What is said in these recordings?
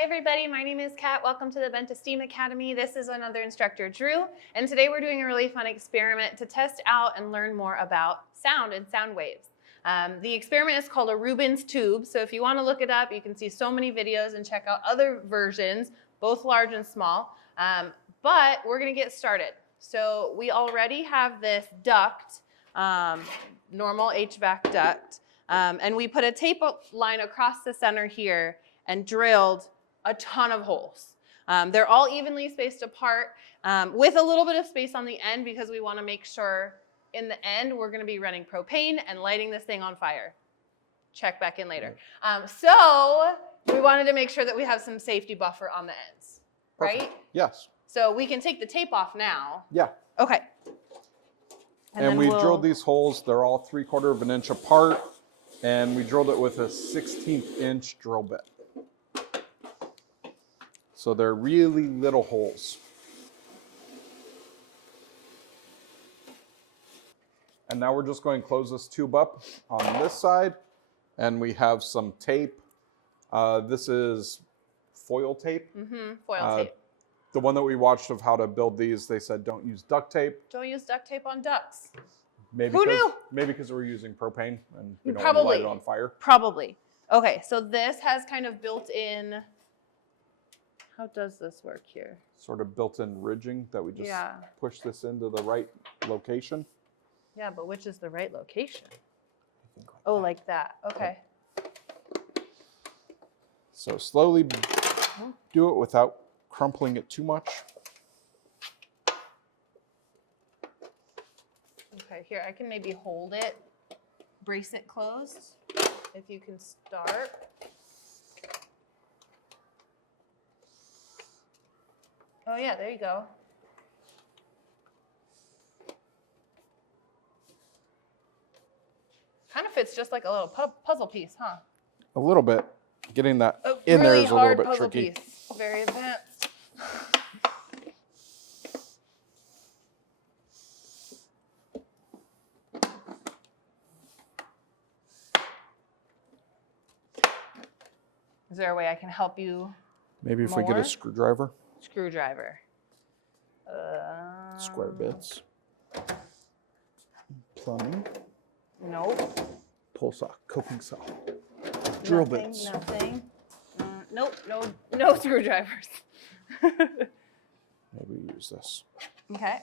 Hi everybody, my name is Kat. Welcome to the Vent to Steam Academy. This is another instructor, Drew, and today we're doing a really fun experiment to test out and learn more about sound and sound waves. The experiment is called a Rubens Tube, so if you want to look it up, you can see so many videos and check out other versions, both large and small, but we're going to get started. So we already have this duct, normal HVAC duct, and we put a tape line across the center here and drilled a ton of holes. They're all evenly spaced apart with a little bit of space on the end because we want to make sure in the end we're going to be running propane and lighting this thing on fire. Check back in later. So we wanted to make sure that we have some safety buffer on the ends, Perfect. right? Yes. So we can take the tape off now. Yeah. Okay. And we drilled these holes. They're all 3/4 of an inch apart, and we drilled it with a 1/16 inch drill bit. So they're really little holes. And now we're just going to close this tube up on this side, and we have some tape. This is foil tape. Foil tape. The one that we watched of how to build these, they said don't use duct tape. Don't use duct tape on ducts. Maybe Who knew? Maybe because we're using propane and we don't Probably. want to light it on fire. Probably. Okay, so this has kind of built-in, how does this work here? Sort of built-in ridging that we just push this into the right location. Yeah, but which is the right location? Like oh, like that. Okay. So slowly do it without crumpling it too much. Okay, here, I can maybe hold it, brace it closed, if you can start. Oh yeah, there you go. Kind of fits just like a little puzzle piece, huh? A little bit. Getting that in there is a little bit tricky. Piece. Very advanced. Is there a way I can help you? Maybe if we get a screwdriver. Screwdriver. Square bits. Plumbing. Nope. Pull saw. Coping saw. Drill bits. Nothing. Nope. No screwdrivers. Maybe use this. Okay.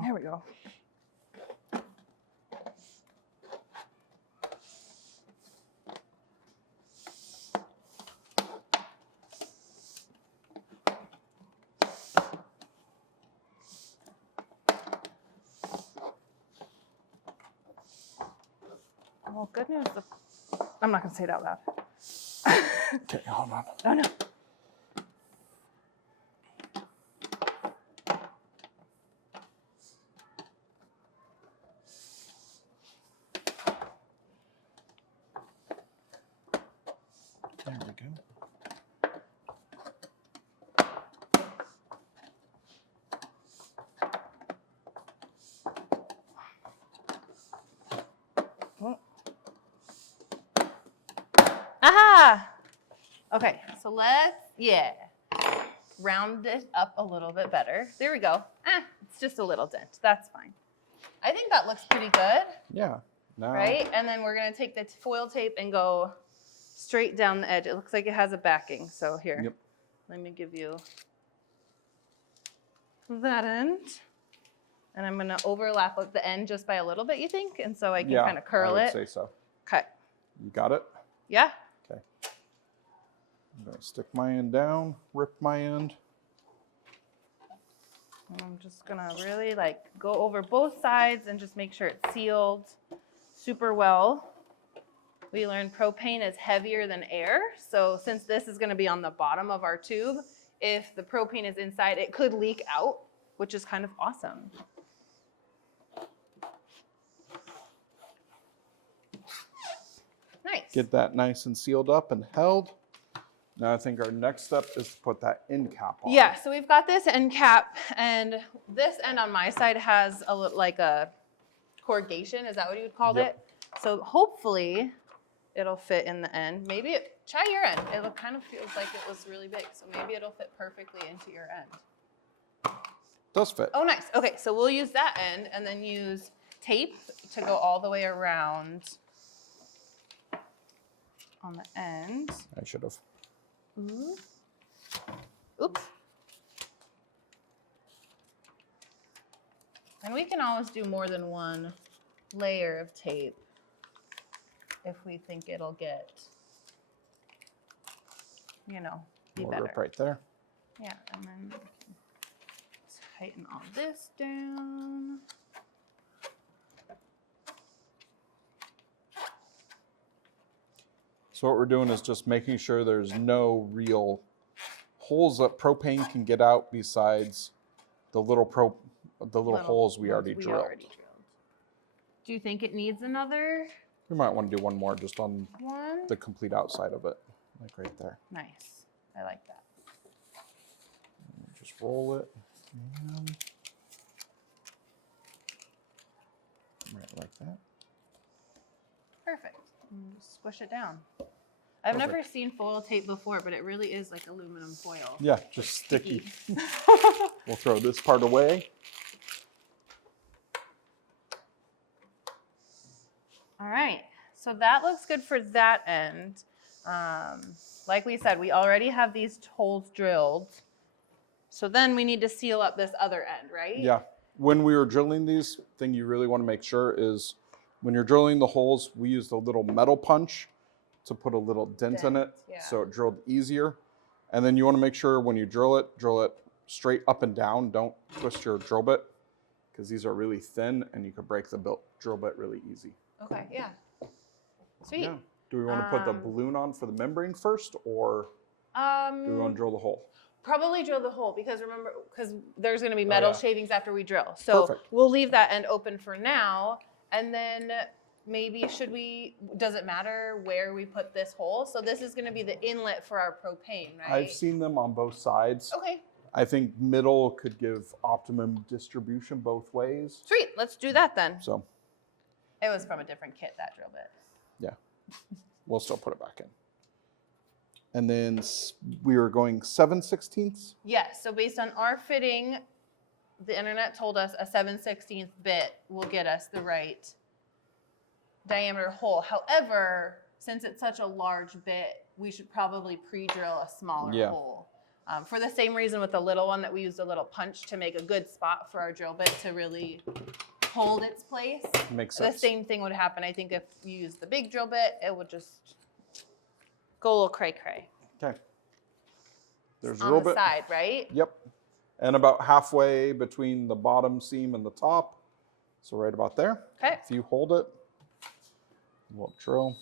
There we go. Well, good news. I'm not going to say it out loud. Okay, hold on. Oh, no. There we go. Aha! Okay, so let's, round it up a little bit better. There we go. It's just a little dent. That's fine. I think that looks pretty good. Yeah. Now. Right? And then we're going to take the foil tape and go straight down the edge. It looks like it has a backing. So here, let me give you that end. And I'm going to overlap with the end just by a little bit, you think? And so I can kind of curl it. I would say so. Okay. You got it? Yeah? Okay. I'm going to stick my end down, rip my end. And I'm just going to really go over both sides and just make sure it's sealed super well. We learned propane is heavier than air. So since this is going to be on the bottom of our tube, if the propane is inside, it could leak out, which is kind of awesome. Nice. Get that nice and sealed up and held. Now I think our next step is to put that end cap on. Yeah, so we've got this end cap, and this end on my side has like a corrugation. Is that what you would call Yep. it? So hopefully it'll fit in the end. Maybe try your end. It kind of feels like it was really big, so maybe it'll fit perfectly into your end. Does fit. Oh, nice. Okay, so we'll use that end and then use tape to go all the way around on the end. I should have. Oops. And we can always do more than one layer of tape if we think it'll get, you know, be Order better. up right there. Yeah, and then we can tighten all this down. So what we're doing is just making sure there's no real holes that propane can get out besides the little holes we already drilled. Do you think it needs another We might want to do one more just on one? the complete outside of it, like right there. Nice. I like that. Just roll it. And right like that. Perfect. And just squish it down. I've Perfect. never seen foil tape before, but it really is like aluminum foil. Yeah, just sticky. We'll throw this part away. All right, so that looks good for that end. Like we said, we already have these holes drilled. So then we need to seal up this other end, right? Yeah. When we were drilling these, thing you really want to make sure is when you're drilling the holes, we used a little metal punch to put a little dent in it, yeah. so it drilled easier. And then you want to make sure when you drill it straight up and down. Don't twist your drill bit because these are really thin and you could break the drill bit really easy. Okay, yeah. Sweet. Yeah. Do we want to put the balloon on for the membrane first, or do we want to drill the hole? Probably drill the hole because remember, because there's going to be metal yeah. shavings after we drill. So Perfect. we'll leave that end open for now. And then maybe does it matter where we put this hole? So this is going to be the inlet for our propane, right? I've seen them on both sides. Okay, I think middle could give optimum distribution both ways. sweet. Let's do that then. So It was from a different kit, that drill bit. yeah, we'll still put it back in. And then we were going 7/16. Yes, so based on our fitting, the internet told us a 7/16 bit will get us the right diameter hole. However, since it's such a large bit, we should probably pre-drill a smaller hole. For the same reason with the little one that we used a little punch to make a good spot for our drill bit to really hold its place. Makes sense. The same thing would happen, I think, if you use the big drill bit, it would just go a little cray-cray. Okay. There's a On drill the bit. side, right? Yep. And about halfway between the bottom seam and the top. So right about there. Okay. If you hold it, we'll drill.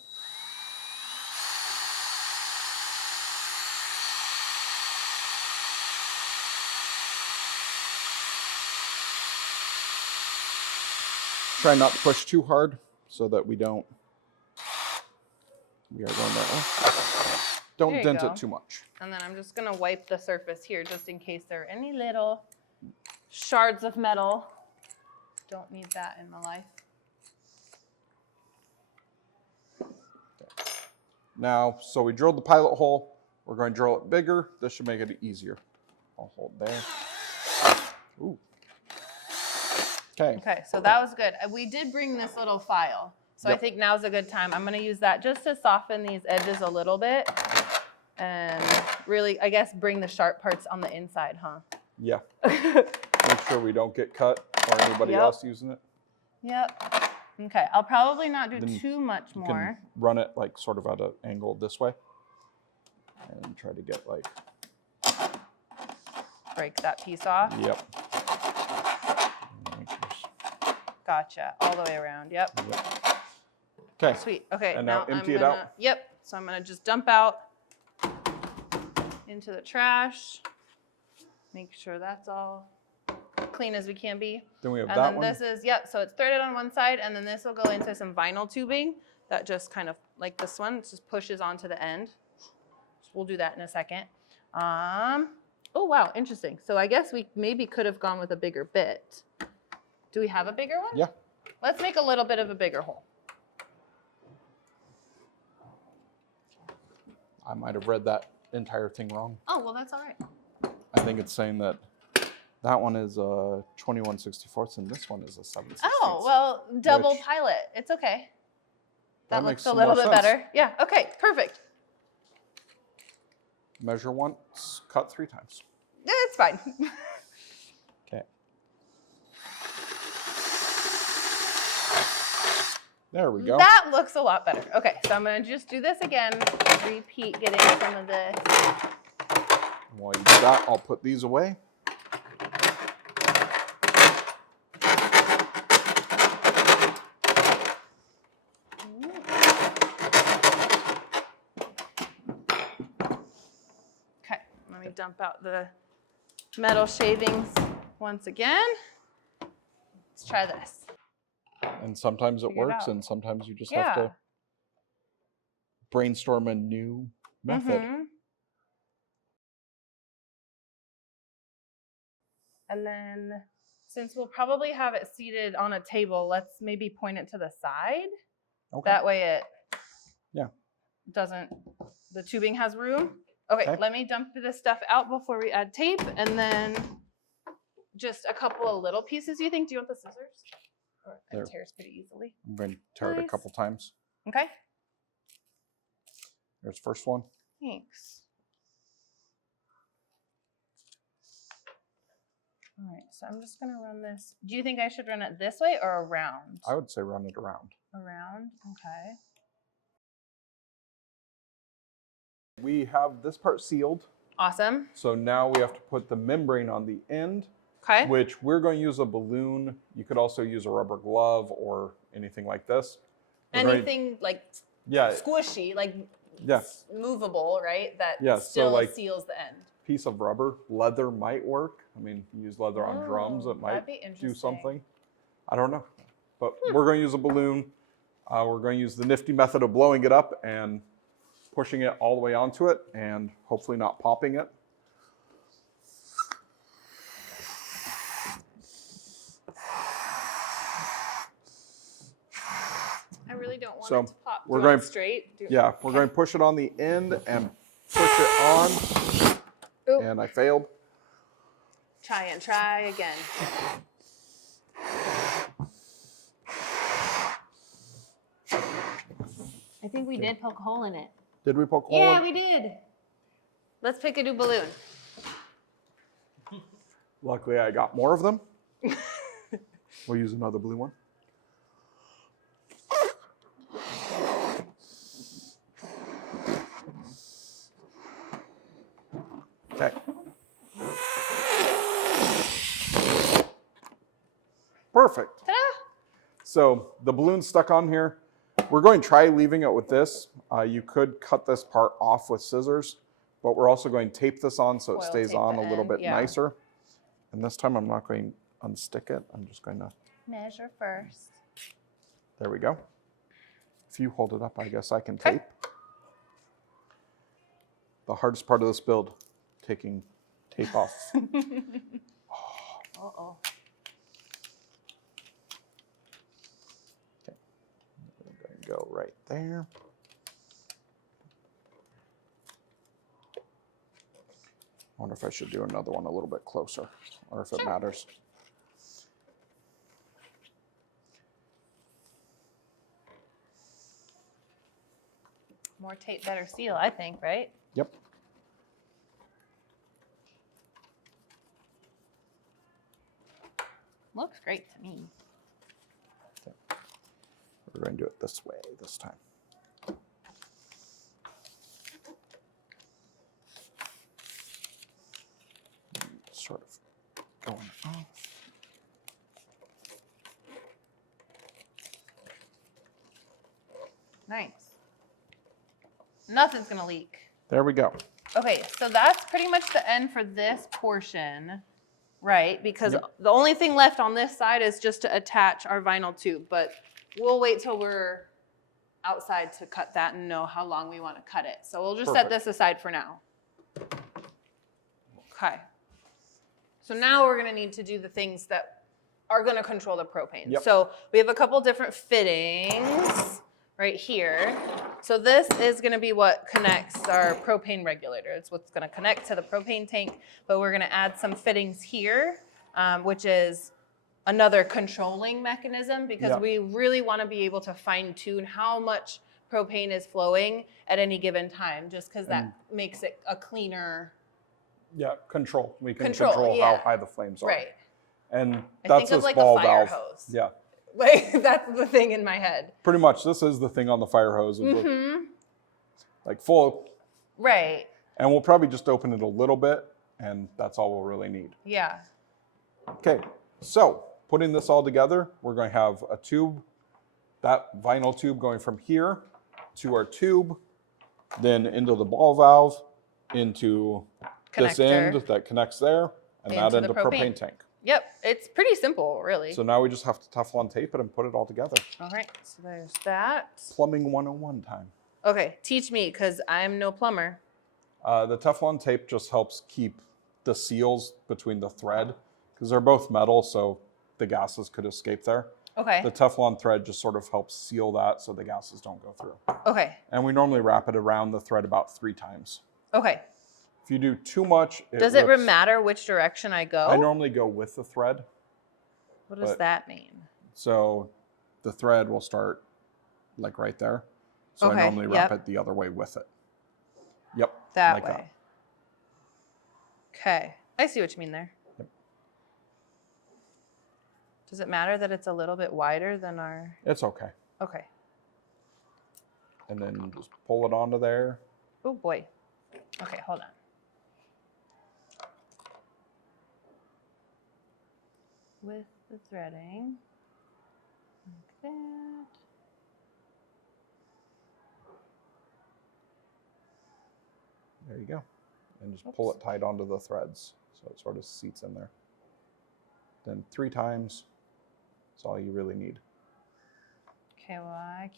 Try not to push too hard so that we are going that way. Don't There you dent go. it too much. And then I'm just gonna wipe the surface here just in case there are any little shards of metal. Don't need that in my life. Now, so we drilled the pilot hole. We're going to drill it bigger. This should make it easier. I'll hold there. Ooh. Okay. Okay, so that was good. We did bring this little file. So I Yep. think now's a good time. I'm gonna use that just to soften these edges a little bit. And really, I guess, bring the sharp parts on the inside, huh? Yeah. Make sure we don't get cut or anybody Yep. else using it. Yep. Okay, I'll probably not do Then too much You more. can run it like sort of at an angle this way. And try to get like, Break that piece off. yep. Gotcha. All the way around. Yep. Okay. Sweet. Okay. And now empty it I'm out? gonna, Yep. So I'm gonna just dump out into the trash. Make sure that's all clean as we can be. Then we have And that then one. this is, yep, so it's threaded on one side, and then this will go into some vinyl tubing that just kind of, like this one, just pushes onto the end. Just we'll do that in a second. Oh, wow, interesting. So I guess we maybe could have gone with a bigger bit. Do we have a bigger one? Yeah. Let's make a little bit of a bigger hole. I might have read that entire thing wrong. Oh, well, that's all right. I think it's saying that that one is a 21/64 and this one is a 7/16. Oh, well, double Which- pilot. It's okay. That makes looks a some little more bit sense. better. Yeah, okay, perfect. Measure once, cut 3 times. Yeah, it's fine. Okay. There we go. That looks a lot better. Okay, so I'm gonna just do this again, repeat getting some of this. While you do that, I'll put these away. Okay, let me dump out the metal shavings once again. Let's try this. And sometimes it Figure it works, out. and sometimes you just Yeah. have to brainstorm a new method. Mhm. And then since we'll probably have it seated on a table, let's maybe point it to the side. Okay. That way it Yeah. doesn't, the tubing has room. Okay, Okay. let me dump this stuff out before we add tape, and then just a couple of little pieces, you think? Do you want the scissors? Or There. it tears pretty easily. I'm going to tear it a Nice. couple times. Okay, There's first one. thanks. All right, so I'm just gonna run this. Do you think I should run it this way or around? I would say run it around. Around, okay. We have this part sealed. Awesome, So now we have to put the membrane on the end, okay. which we're going to use a balloon. You could also use a rubber glove or anything like this. We're going- Anything like yeah, squishy, like yeah, movable, right? That Yeah, so still like- seals the end. piece of rubber. Leather might work. I mean, you use leather on drums, Oh, it might that'd be interesting. do something. I don't know. But we're going to use a balloon. We're going to use the nifty method of blowing it up and pushing it all the way onto it and hopefully not popping it. I really don't want So, it to pop. Do we're you want it going- straight. Yeah, we're going to push it on the end and push it on. Oop. And I failed. Try and try again. I think we did poke a hole in it. Did we poke a hole Yeah, in? we did. Let's pick a new balloon. Luckily, I got more of them. We'll use another blue one. Okay. Perfect. Ta-da! So the balloon's stuck on here. We're going to try leaving it with this. You could cut this part off with scissors, but we're also going to tape this on so it Foil stays tape on the a little end, bit yeah. nicer. And this time I'm not going to unstick it. I'm just going to, Measure first. there we go. If you hold it up, I guess I can Okay. tape. The hardest part of this build, taking tape off. Uh-oh. We're going to go right there. I wonder if I should do another one a little bit closer, or if it matters. More tape, better seal, I think, right? Yep. Looks great to me. We're going to do it this way this time. Sort of going off. Nice. Nothing's gonna leak. There we go. Okay, so that's pretty much the end for this portion, right? Because the only thing left on this side is just to attach our vinyl tube, but we'll wait till we're outside to cut that and know how long we want to cut it. So we'll just Perfect. set this aside for now. Okay. So now we're going to need to do the things that are going to control the propane. Yep. So we have a couple different fittings right here. So this is going to be what connects our propane regulator. It's what's going to connect to the propane tank, but we're going to add some fittings here, which is another controlling mechanism because Yep. we really want to be able to fine tune how much propane is flowing at any given time, just because that makes it a cleaner. Yeah, control. We can Control, control yeah. how high the flames are. Right. And I that's think of this like ball a fire valve. hose. Yeah. Like that's the thing in my head. Pretty much, this is the thing on the fire hose. Like full. Right. And we'll probably just open it a little bit, and that's all we'll really need. Yeah. Okay, so putting this all together, we're going to have a tube, that vinyl tube going from here to our tube, then into the ball valve, into this Connector. end that connects there, and that Into the into propane tank. Yep. It's pretty simple, really. So now we just have to Teflon tape it and put it all together. All right. So there's that. Plumbing 101 time. Okay. Teach me, because I'm no plumber. The Teflon tape just helps keep the seals between the thread, because they're both metal, so the gases could escape there. Okay. The Teflon thread just sort of helps seal that so the gases don't go through. Okay. And we normally wrap it around the thread about 3 times. Okay. If you do too much, Does it rips. matter which direction I go? I normally go with the thread. What does but- that mean? So the thread will start like right there. So Okay, I normally wrap yep. it the other way with it. Yep. That like way. that. Okay. I see what you mean there. Yep. Does it matter that it's a little bit wider than our... It's okay. Okay. And then just pull it onto there. Oh, boy. Okay, hold on. With the threading, like that. There you go. And just pull it tight onto the threads so it sort of seats in there. Then 3 times. That's all you really need. Okay, well,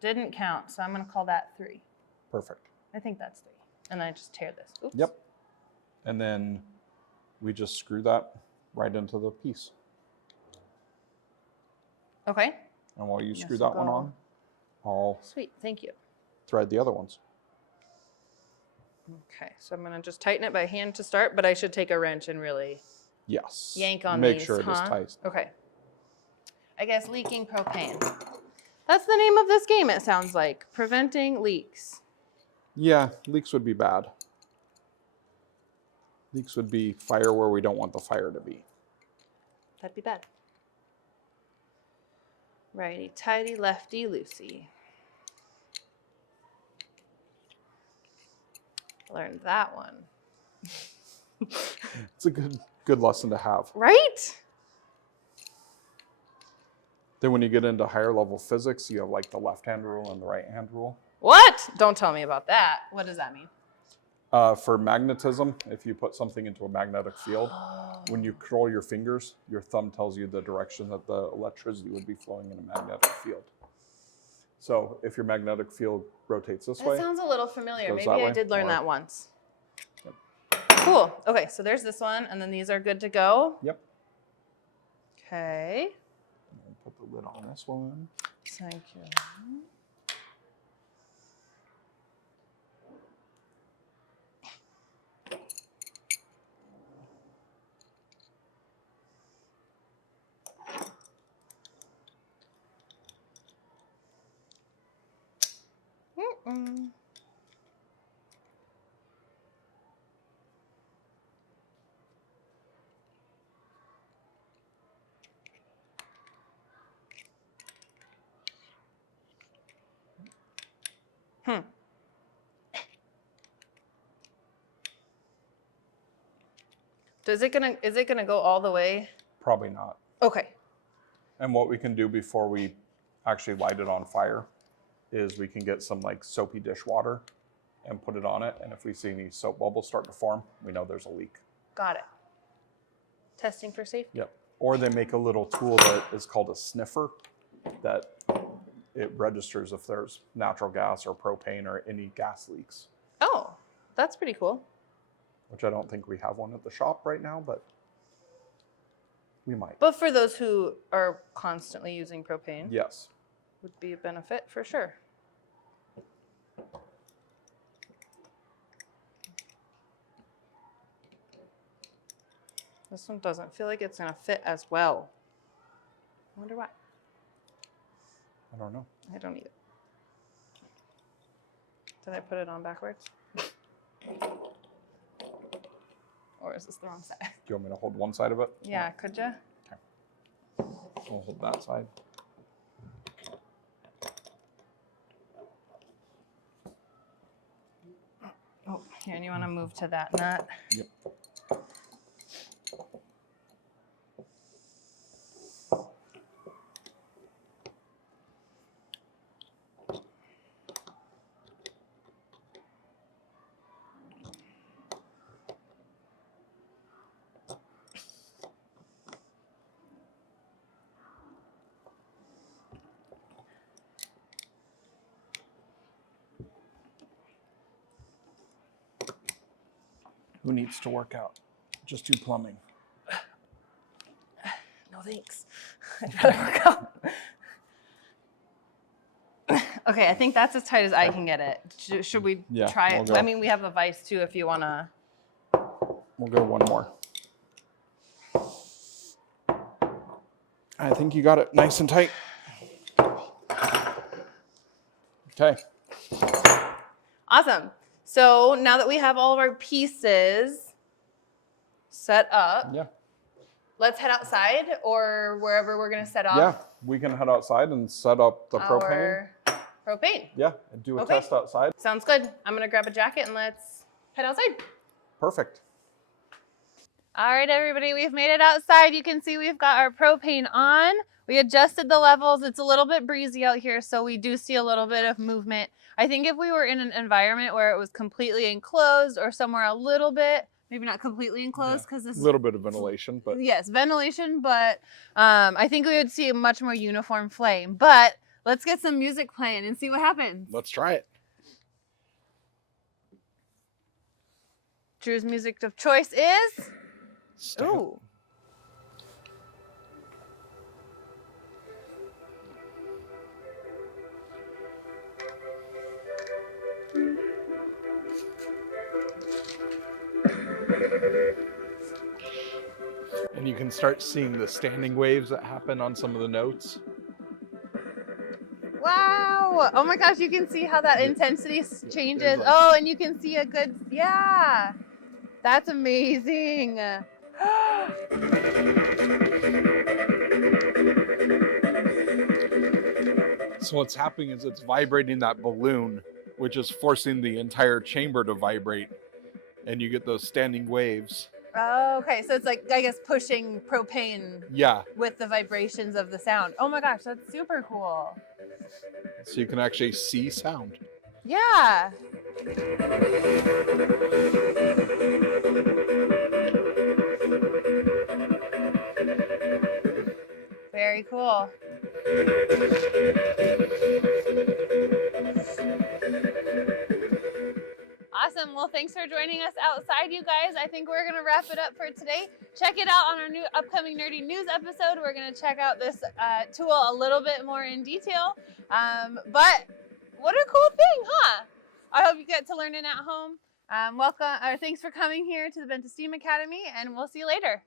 didn't count, so I'm going to call that 3. Perfect. I think that's 3. And then I just tear this. Oops. Yep. And then we just screw that right into the piece. Okay. And while you screw This will that one go- on, I'll Sweet, thank you. thread the other ones. Okay, so I'm going to just tighten it by hand to start, but I should take a wrench and really Yes. yank on Make these, sure it is huh? tight. Okay. I guess leaking propane. That's the name of this game, it sounds like. Preventing leaks. Yeah, leaks would be bad. Leaks would be fire where we don't want the fire to be. That'd be bad. Righty, tighty, lefty, loosey. Learned that one. It's a good lesson to have. Right? Then when you get into higher level physics, you have like the left-hand rule and the right-hand rule. What? Don't tell me about that. What does that mean? For magnetism, if you put something into a magnetic field, when you curl your fingers, your thumb tells you the direction that the electricity would be flowing in a magnetic field. So if your magnetic field rotates this That way, sounds a little familiar. Goes Maybe that I way, did learn or- that once. Yep. Cool. Okay, so there's this one, and then these are good to go. yep. Okay. And put the lid on this one. Thank you. Mm-mm. Is it gonna go all the way? Probably not. Okay. And what we can do before we actually light it on fire is we can get some like soapy dishwater and put it on it. And if we see any soap bubbles start to form, we know there's a leak. Got it. Testing for safety. Yep. Or they make a little tool that is called a sniffer that it registers if there's natural gas or propane or any gas leaks, Oh, that's pretty cool. which I don't think we have one at the shop right now, but we might. But for those who are constantly using propane, Yes. would be a benefit for sure. This one doesn't feel like it's gonna fit as well. I wonder why. I don't know. I don't either. Did I put it on backwards? Or is this the wrong side? Do you want me to hold one side of it? Yeah, could you? I'll hold that side. Oh, here, and you want to move to that nut? Yep. Who needs to work out? Just do plumbing. No thanks. I'd rather work out. Okay, I think that's as tight as I can get it. Should we try it? we'll go. I mean, we have a vise too if you want to. We'll go one more. I think you got it nice and tight. Okay. Awesome. So now that we have all of our pieces set up, Yeah. let's head outside or wherever we're going to set off Yeah. We can head outside and set up the propane. our propane. Yeah. And do a Okay. test outside. Sounds good. I'm going to grab a jacket and let's head outside. Perfect. All right, everybody, we've made it outside. You can see we've got our propane on. We adjusted the levels. It's a little bit breezy out here, so we do see a little bit of movement. I think if we were in an environment where it was completely enclosed or somewhere a little bit, maybe not completely enclosed because this A is little bit of ventilation, but yes, ventilation, but I think we would see a much more uniform flame. But let's get some music playing and see what happens. let's try it. Drew's music of choice is Stay- ooh. And you can start seeing the standing waves that happen on some of the notes. Wow. Oh my gosh, you can see how that intensity changes. like- Oh, and you can see a good, yeah. That's amazing. So what's happening is it's vibrating that balloon, which is forcing the entire chamber to vibrate, and you get those standing waves. Oh, okay, so it's like, I guess, pushing propane Yeah, with the vibrations of the sound. Oh my gosh, that's super cool. so you can actually see sound. Yeah. Very cool. Awesome. Well, thanks for joining us outside, you guys. I think we're going to wrap it up for today. Check it out on our new upcoming Nerdy News episode. We're going to check out this tool a little bit more in detail. But what a cool thing, huh? I hope you get to learn it at home. Welcome, or thanks for coming here to the Bent to STEAM Academy, and we'll see you later.